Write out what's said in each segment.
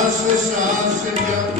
Sasha, Sasha, Sasha,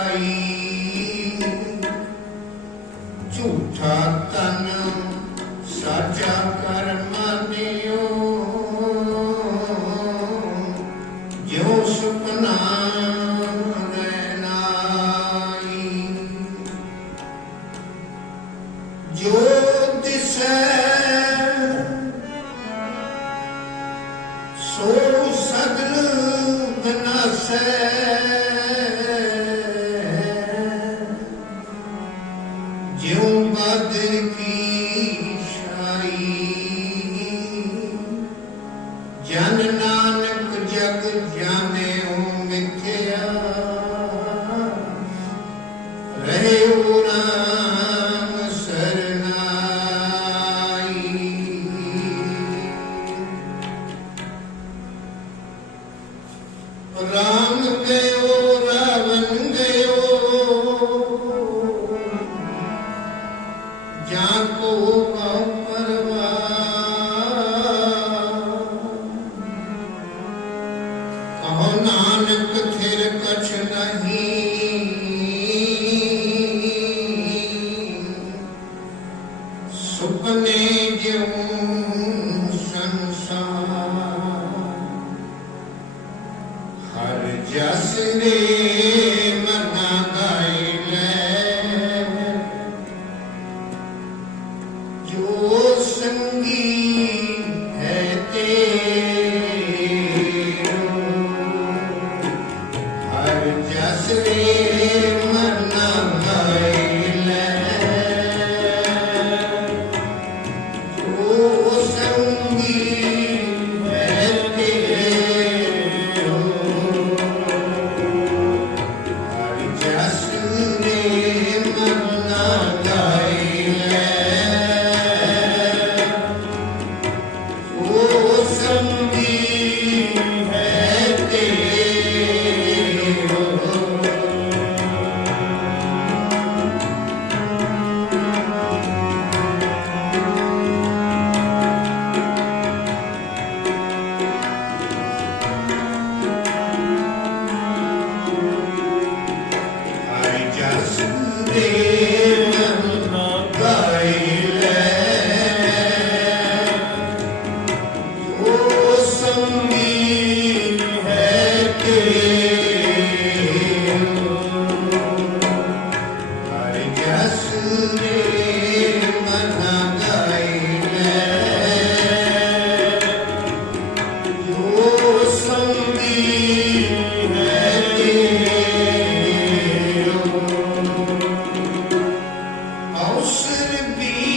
ਸਾਈ ਝੂਠਾ ਤਨ ਸਾਚਾ ਕਰਮ ਨਿਓ ਜੋ ਸੁਪਨਾ ਰਹਿਨਾਈ ਜੋ ਦਿਸੈ ਸੋ ਸਗਲ shouldn't be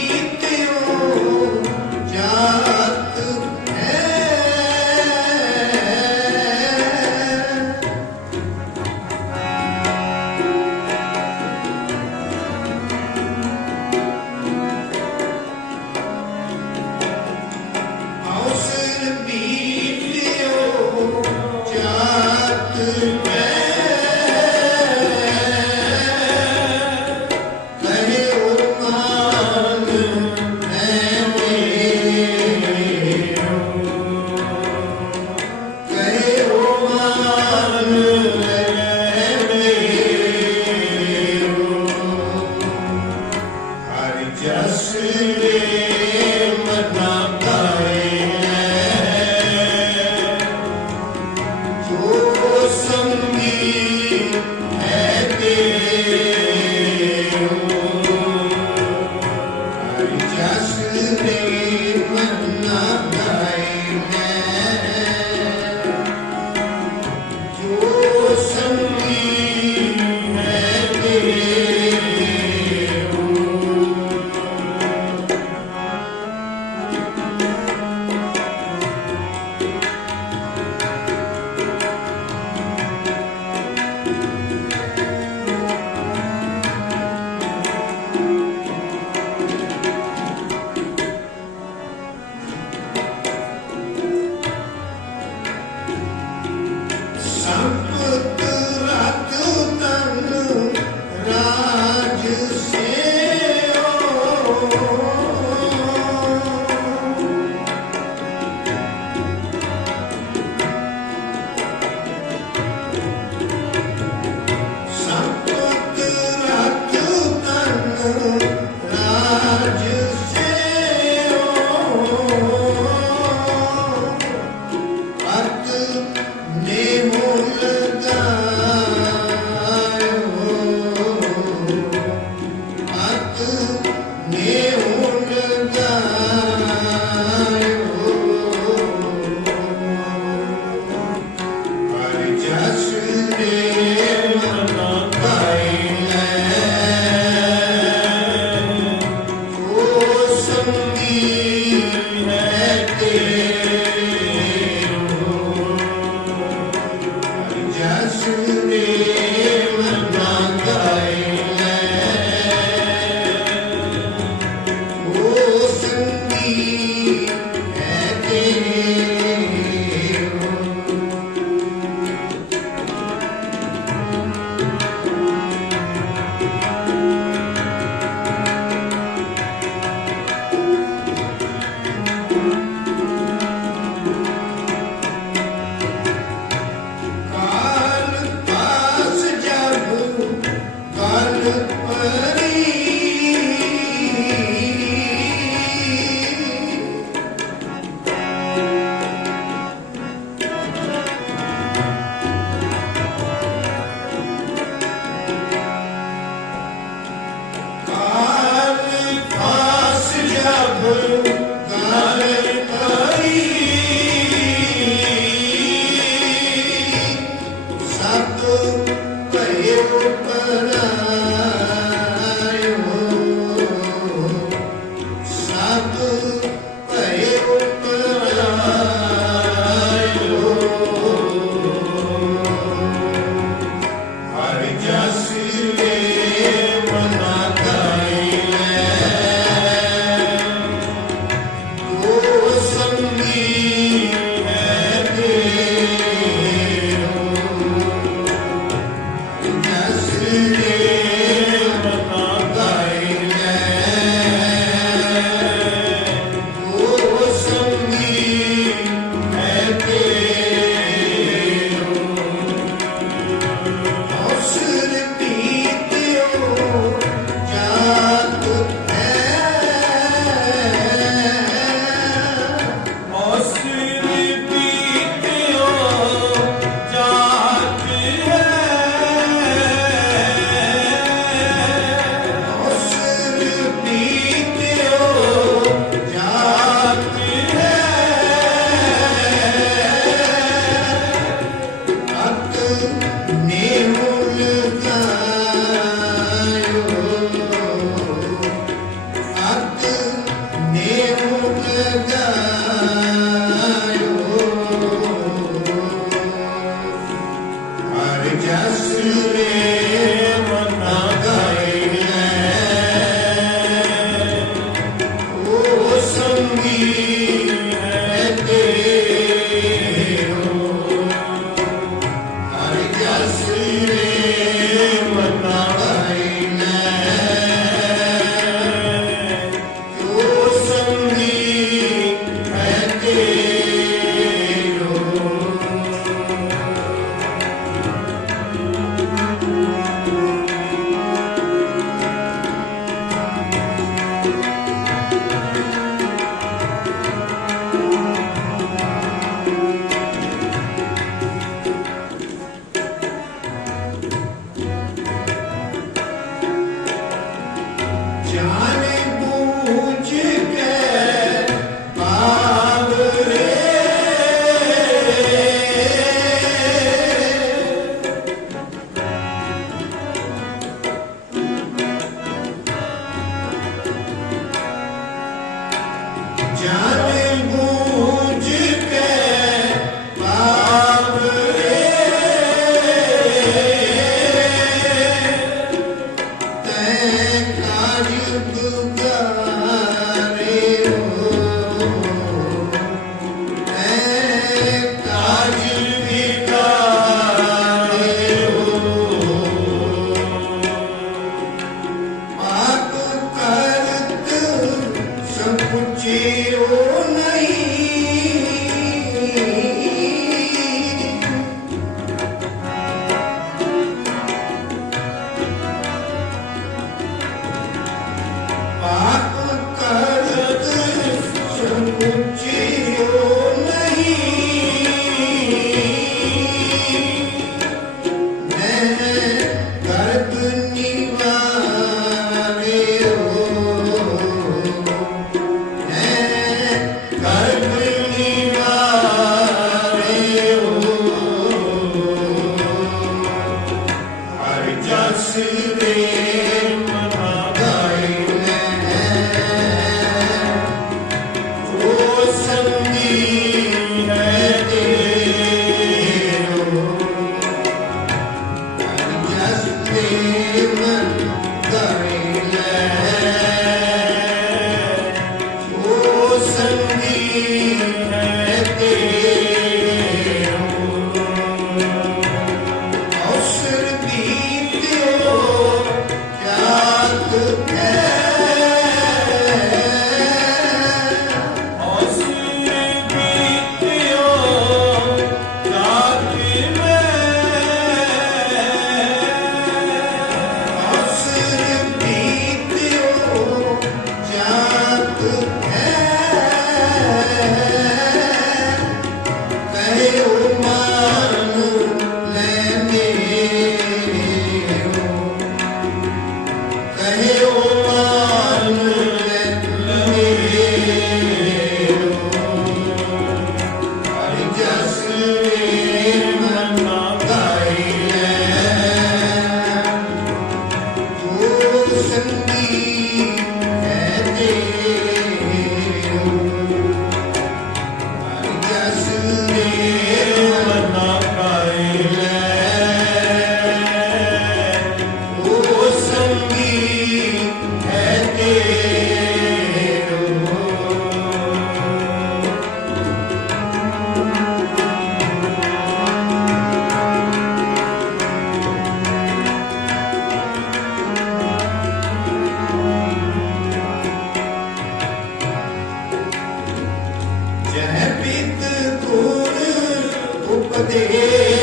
levanterei.